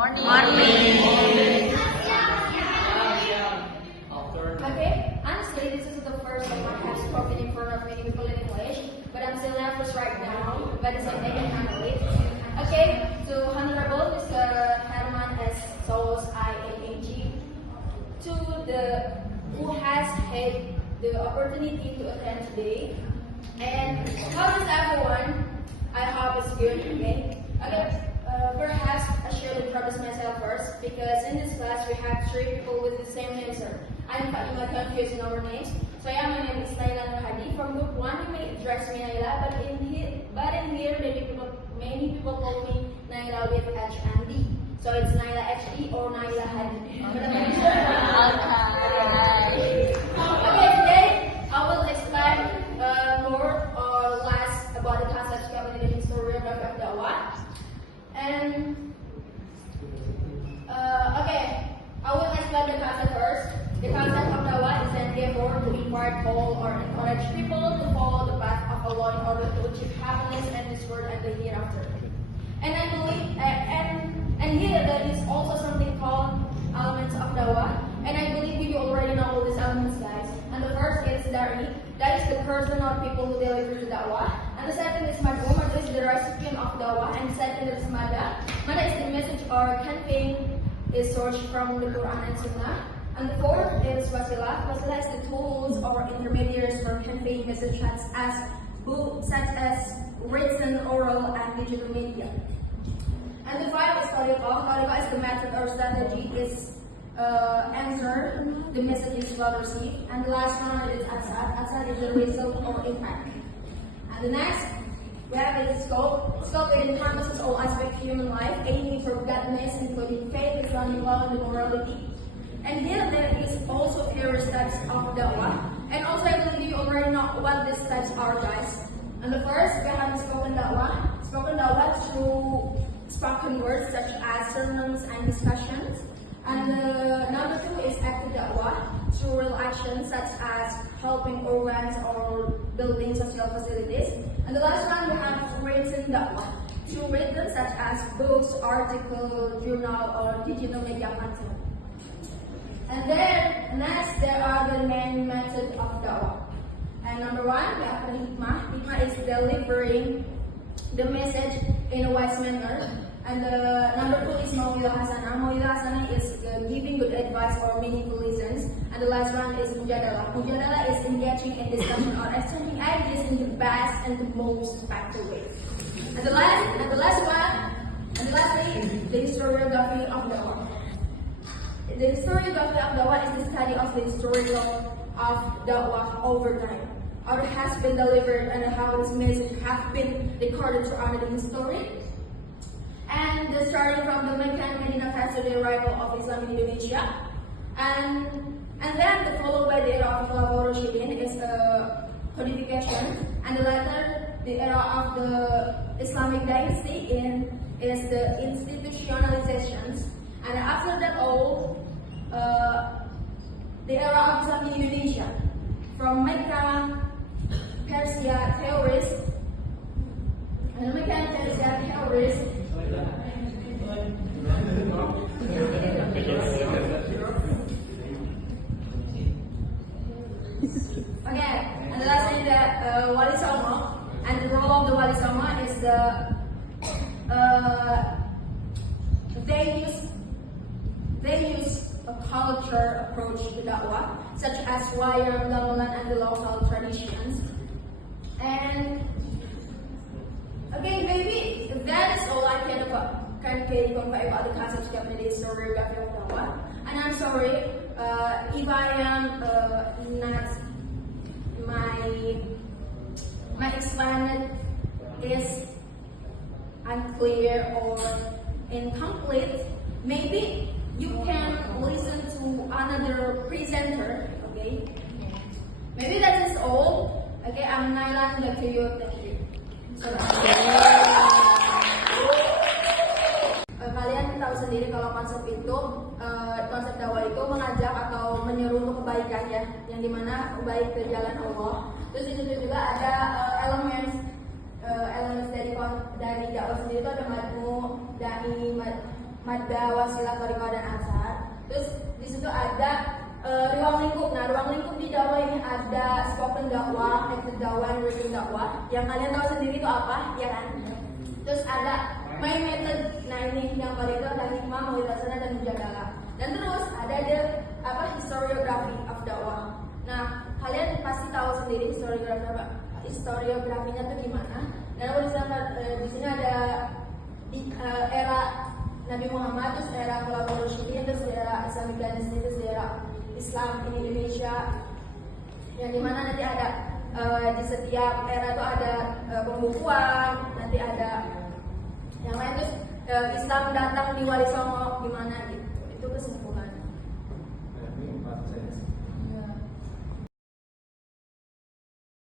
Morning. Okay, honestly, this is the first time I have spoken in front of many people in English, but I'm still nervous right now, but it's okay, I can handle it. Okay, so Honorable Mr. Herman S. Solos IAAG, to the who has had the opportunity to attend today, and how is everyone? I hope it's good, okay? Perhaps I should introduce myself first, because in this class we have 3 people with the same name, sir. I'm confused in our names. So yeah, my name is Naila Nurhadi. From group 1, you may address me Naila, but in here many people call me Naila with H and D. So it's Naila HD or Naila Hadi. Okay, today I will explain more or less about the concepts of the historiography of Dawah. And I will explain the concept first. The concept of Dawah is an effort to invite all or encourage people to follow the path of Allah in order to achieve happiness in this world and the hereafter. And I believe, and here there is also something called elements of Dawah. And I believe you already know all these elements, guys. And the first is Dari. That is the person or people who deliver the Dawah. And the second is Mad'u. Mad'u is the recipient of Dawah. And the second is Mada. Mada is the message or campaign is sourced from the Quran and Sunnah. And the fourth is Wasilah. Wasilah is the tools or intermediaries for conveying messages as books, such as written, oral, and digital media. And the five is Tariqah. Tariqah is the method or strategy is answer the messages well received. And the last one is Asad. Asad is the result or impact. And the next we have is scope. Scope encompasses all aspects of human life, aiming for godliness, including faith, Islamic law, and morality. And here there is also various types of Dawah. And also I believe you already know what these types are, guys. And the first, we have spoken Dawah. Spoken Dawah through spoken words such as sermons and discussions. And number 2 is active Dawah through real actions such as helping orphans or building social facilities. And the last one, we have written Dawah through written such as books, articles, journal, or digital media content. And then next, there are the main methods of Dawah. And number 1, we have the hikmah. Hikmah is delivering the message in a wise manner. And number 2 is Mau'idah Hasanah. Mau'idah Hasanah is giving good advice or meaningful lessons. And the last one is Mujadalah. Mujadalah is engaging in discussion or exchanging ideas in the best and the most effective way. And the lastly, the historiography of Dawah. The historiography of Dawah is the study of the historical of Dawah over time, or has been delivered and how its message have been recorded throughout the history. And starting from the Mecca and Medina times to the arrival of Islam in Indonesia, and then followed by the era of Khulafaur Rashidin is codification, and later the era of the Islamic dynasty is the institutionalizations. And after that all, the era of Islam in Indonesia, from Mecca, Persia terrorists, and Mecca and Persia terrorists. Okay, and the last thing that Wali Songo, and the role of the Wali Songo is they use a culture approach to Dawah, such as wayang, gamelan, and the local traditions. And okay, maybe that is all I can convey about the concept of the historiography of Dawah. And I'm sorry if I am not my explanation is unclear or incomplete. Maybe you can listen to another presenter. Okay, maybe that is all. Okay, I'm Naila, back to you. Thank you. Kalian tahu sendiri kalau konsep itu, konsep Dawah itu mengajak atau menyeru untuk kebaikan ya, yang dimana baik ke jalan Allah. Terus di situ juga ada elemen dari Dawah sendiri itu ada Mad'u, Da'i, madda, wasilah, thariqah, dan asar. Terus di situ ada ruang lingkup. Nah, ruang lingkup di dakwah ini ada spoken dakwah, active dakwah, written dakwah. Yang kalian tahu sendiri itu apa, ya kan? Terus ada my method. Nah, ini yang paling itu ada hikmah, mauidasana, dan mujadalah. Dan terus ada historiography of dakwah. Nah, kalian pasti tahu sendiri historiografinya tuh gimana. Dan di sini ada era Nabi Muhammad, terus era Khulafaur Rasyidin, terus era Islamic Dynasty, terus era Islam in Indonesia. Yang dimana nanti ada di setiap era tuh ada pembukuan, nanti ada yang lain, terus Islam datang di Wali Songo gimana gitu. Itu kesimpulan.